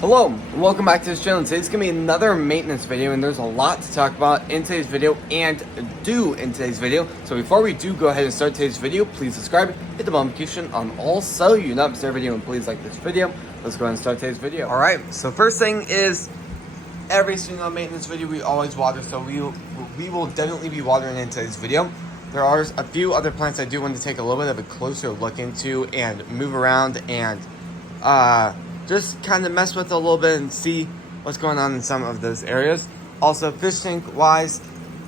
Hello, and welcome back to this channel. Today's going to be another maintenance video, and there's a lot to talk about in today's video and do in today's video. So before we do go ahead and start today's video, please subscribe, hit the bell notification on all so you not miss our video, and please like this video. Let's go ahead and start today's video. Alright, so first thing is, every single maintenance video we always water, so we will definitely be watering in today's video. There are a few other plants I do want to take a little bit of a closer look into and move around and just kind of mess with a little bit and see what's going on in some of those areas. Also, fish tank wise,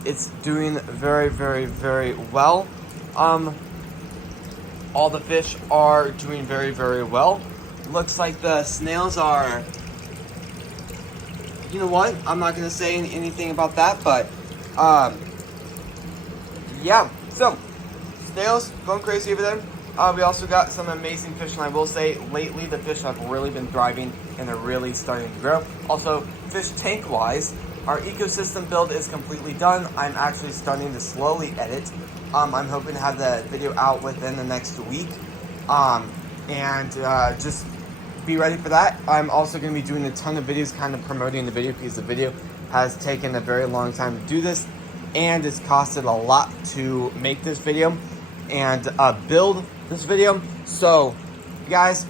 it's doing very, very, very well. All the fish are doing very, very well. Looks like the snails are, you know what? I'm not going to say anything about that, but yeah. So, snails going crazy over there. We also got some amazing fish, and I will say, lately the fish have really been thriving, and they're really starting to grow. Also, fish tank-wise, our ecosystem build is completely done. I'm actually starting to slowly edit. I'm hoping to have the video out within the next week, and just be ready for that. I'm also going to be doing a ton of videos kind of promoting the video, because the video has taken a very long time to do this, and it's costed a lot to make this video and build this video. So if you guys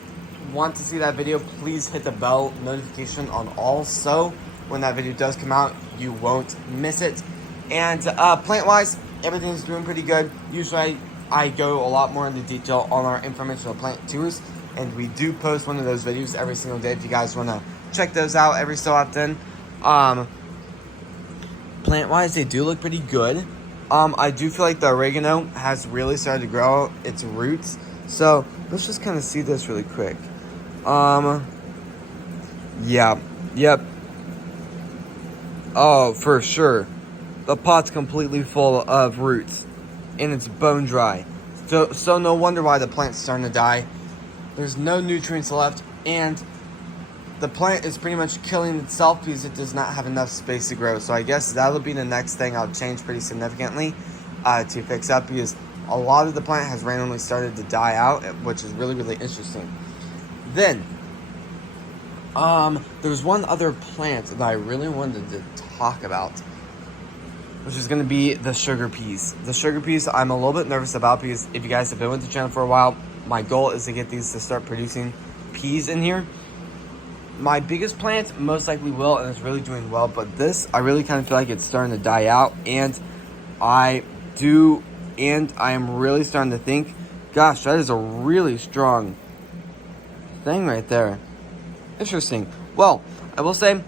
want to see that video, please hit the bell notification on all, so when that video does come out you won't miss it. And plant wise, everything's doing pretty good. Usually I go a lot more into detail on our informational plant tours, and we do post one of those videos every single day if you guys want to check those out every so often. Plant wise, they do look pretty good. I do feel like the oregano has really started to grow its roots. So let's just kind of see this really quick. Yeah, yep. Oh, for sure. The pot's completely full of roots, and it's bone dry. So no wonder why the plant's starting to die. There's no nutrients left, and the plant is pretty much killing itself because it does not have enough space to grow. So I guess that'll be the next thing I'll change pretty significantly to fix up, because a lot of the plant has randomly started to die out, which is really, really interesting. Then, there's one other plant that I really wanted to talk about, which is going to be the sugar peas. The sugar peas I'm a little bit nervous about, because if you guys have been with the channel for a while, my goal is to get these to start producing peas in here. My biggest plant most likely will, and it's really doing well, but this, I really kind of feel like it's starting to die out, and I am really starting to think, gosh, that is a really strong thing right there. Interesting. Well, I will say,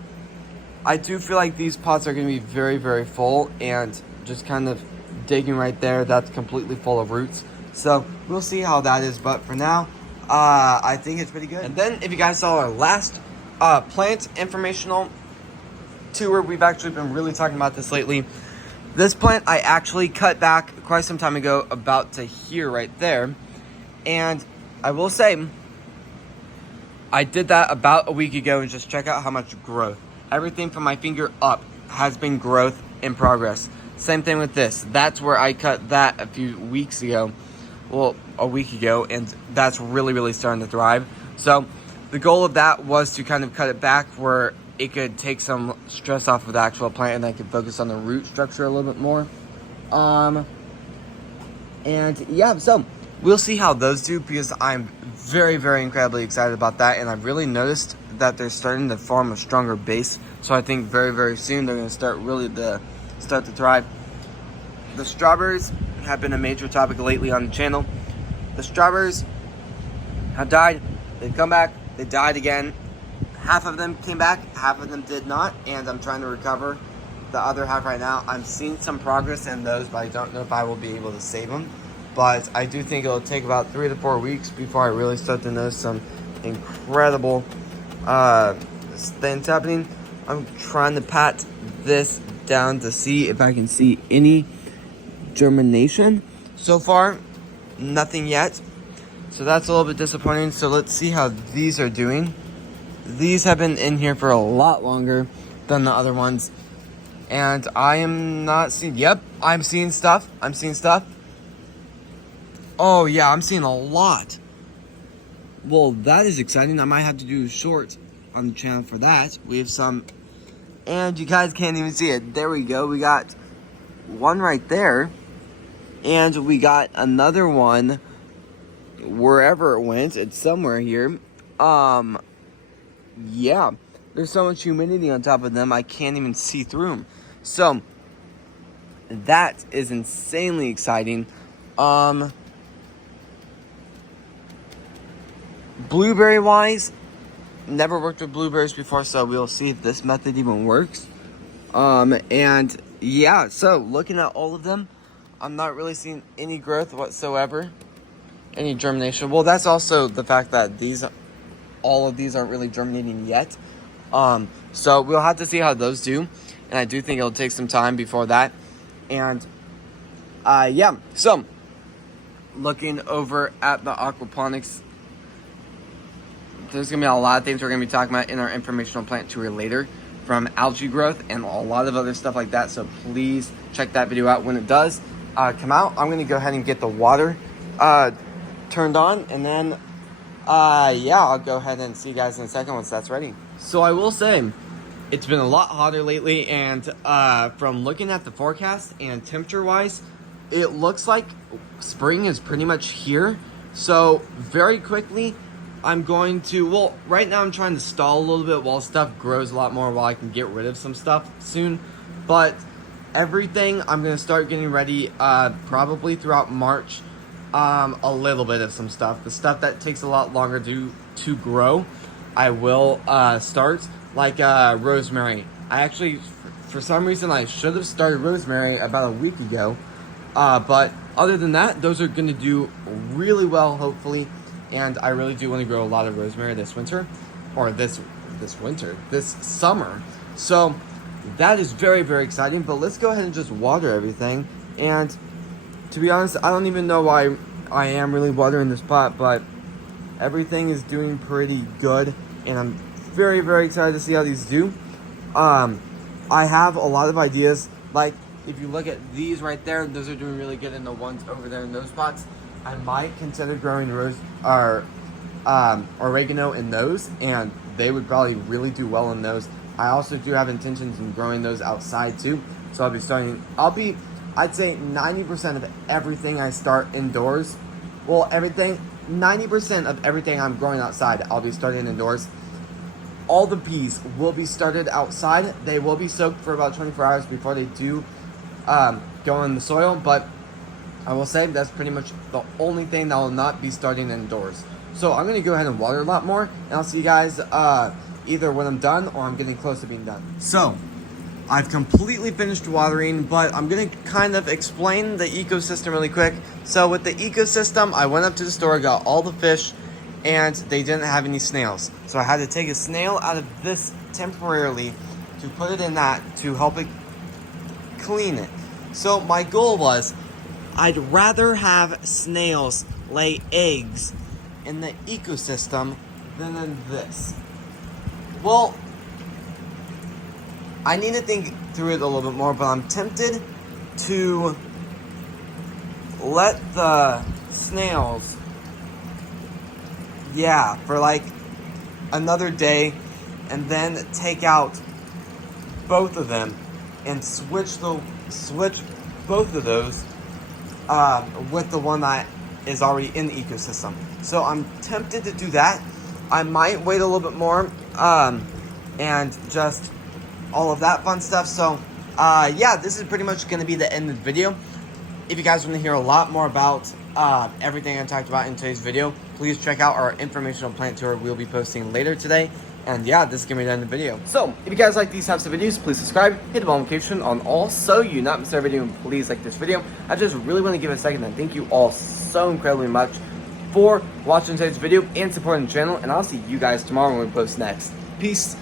I do feel like these pots are going to be very, very full, and just kind of digging right there, that's completely full of roots. So, we'll see how that is, but for now, I think it's pretty good. And then, if you guys saw our last plant informational tour, we've actually been really talking about this lately. This plant I actually cut back quite some time ago, about to here right there, and I will say I did that about a week ago, and just check out how much growth. Everything from my finger up has been growth in progress. Same thing with this. That's where I cut that a few weeks ago, well, a week ago, and that's really, really starting to thrive. So the goal of that was to kind of cut it back where it could take some stress off of the actual plant, and I could focus on the root structure a little bit more. And yeah, so we'll see how those do, because I'm very, very incredibly excited about that, and I've really noticed that they're starting to form a stronger base. So I think very, very soon they're going to start to thrive. The strawberries have been a major topic lately on the channel. The strawberries have died. They've come back. They died again. Half of them came back, half of them did not, and I'm trying to recover the other half right now. I'm seeing some progress in those, but I don't know if I will be able to save them. But I do think it'll take about 3 to 4 weeks before I really start to notice some incredible things happening. I'm trying to pat this down to see if I can see any germination. So far, nothing yet. So that's a little bit disappointing. So let's see how these are doing. These have been in here for a lot longer than the other ones. And I am not seeing, yep, I'm seeing stuff. Oh yeah, I'm seeing a lot. Well, that is exciting. I might have to do short on the channel for that. We have some, and you guys can't even see it. There we go. We got one right there, and we got another one wherever it went. It's somewhere here. Yeah, there's so much humidity on top of them, I can't even see through them. So that is insanely exciting. Blueberry wise, never worked with blueberries before, so we'll see if this method even works. And yeah, so looking at all of them, I'm not really seeing any growth whatsoever, any germination. Well, that's also the fact that all of these aren't really germinating yet. So we'll have to see how those do, and I do think it'll take some time before that. And yeah, so looking over at the aquaponics, there's gonna be a lot of things we're gonna be talking about in our informational plant tour later, from algae growth and a lot of other stuff like that. So please check that video out when it does come out. I'm gonna go ahead and get the water turned on, and then yeah, I'll go ahead and see you guys in a second once that's ready. So I will say, it's been a lot hotter lately, and from looking at the forecast and temperature-wise, it looks like spring is pretty much here. So very quickly, I'm going to, well, right now I'm trying to stall a little bit while stuff grows a lot more, while I can get rid of some stuff soon. But everything, I'm going to start getting ready probably throughout March. A little bit of some stuff. The stuff that takes a lot longer to grow, I will start, like rosemary. I actually, for some reason, I should have started rosemary about a week ago. But other than that, those are going to do really well, hopefully. And I really do want to grow a lot of rosemary this winter, or this summer. So that is very, very exciting. But let's go ahead and just water everything. And to be honest, I don't even know why I am really watering this pot, but everything is doing pretty good, and I'm very, very excited to see how these do. I have a lot of ideas. Like, if you look at these right there, those are doing really good, and the ones over there in those pots, I might consider growing oregano in those, and they would probably really do well in those. I also do have intentions in growing those outside too, so I'd say 90% of everything I start indoors, well, 90% of everything I'm growing outside, I'll be starting indoors. All the peas will be started outside. They will be soaked for about 24 hours before they do go in the soil, but I will say that's pretty much the only thing that will not be starting indoors. So I'm going to go ahead and water a lot more, and I'll see you guys either when I'm done or I'm getting close to being done. So I've completely finished watering, but I'm going to kind of explain the ecosystem really quick. So with the ecosystem, I went up to the store, got all the fish, and they didn't have any snails. So I had to take a snail out of this temporarily to put it in that to help it clean it. So my goal was, I'd rather have snails lay eggs in the ecosystem than in this. Well, I need to think through it a little bit more, but I'm tempted to let the snails, for like another day, and then take out both of them and switch both of those with the one that is already in the ecosystem. So I'm tempted to do that. I might wait a little bit more and just all of that fun stuff. So yeah, this is pretty much going to be the end of the video. If you guys want to hear a lot more about everything I talked about in today's video, please check out our informational plant tour we'll be posting later today. And yeah, this is going to be the end of the video. So if you guys like these types of videos, please subscribe, hit the bell notification on all so you not miss our video, and please like this video. I just really want to give a second and thank you all so incredibly much for watching today's video and supporting the channel, and I'll see you guys tomorrow when we post next. Peace.